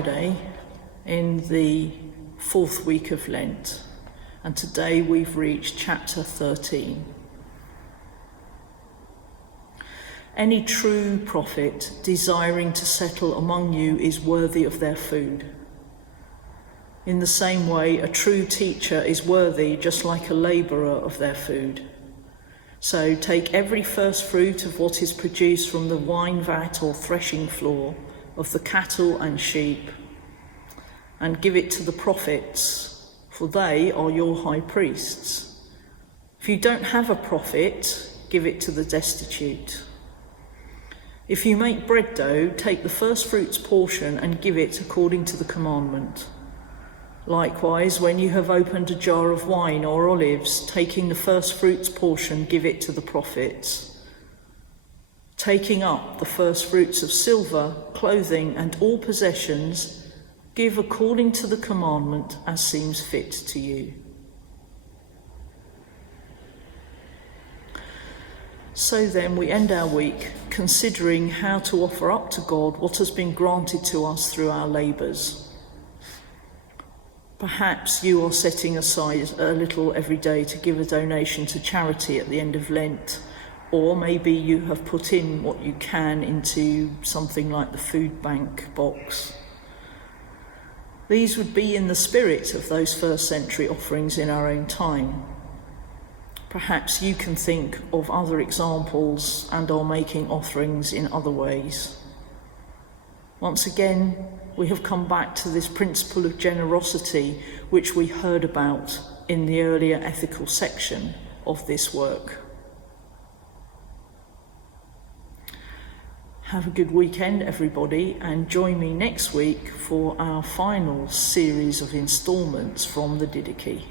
Friday in the 4th week of Lent, and today we've reached chapter 13. Any true prophet desiring to settle among you is worthy of their food. In the same way, a true teacher is worthy, just like a labourer, of their food. So take every first fruit of what is produced from the wine vat or threshing floor of the cattle and sheep, and give it to the prophets, for they are your high priests. If you don't have a prophet, give it to the destitute. If you make bread dough, take the first fruits portion and give it according to the commandment. Likewise, when you have opened a jar of wine or olives, taking the first fruits portion, give it to the prophets. Taking up the first fruits of silver, clothing, and all possessions, give according to the commandment as seems fit to you. So then we end our week considering how to offer up to God what has been granted to us through our labours. Perhaps you are setting aside a little every day to give a donation to charity at the end of Lent, or maybe you have put in what you can into something like the food bank box. These would be in the spirit of those first century offerings in our own time. Perhaps you can think of other examples and are making offerings in other ways. Once again, we have come back to this principle of generosity which we heard about in the earlier ethical section of this work. Have a good weekend, everybody, and join me next week for our final series of instalments from the Didache.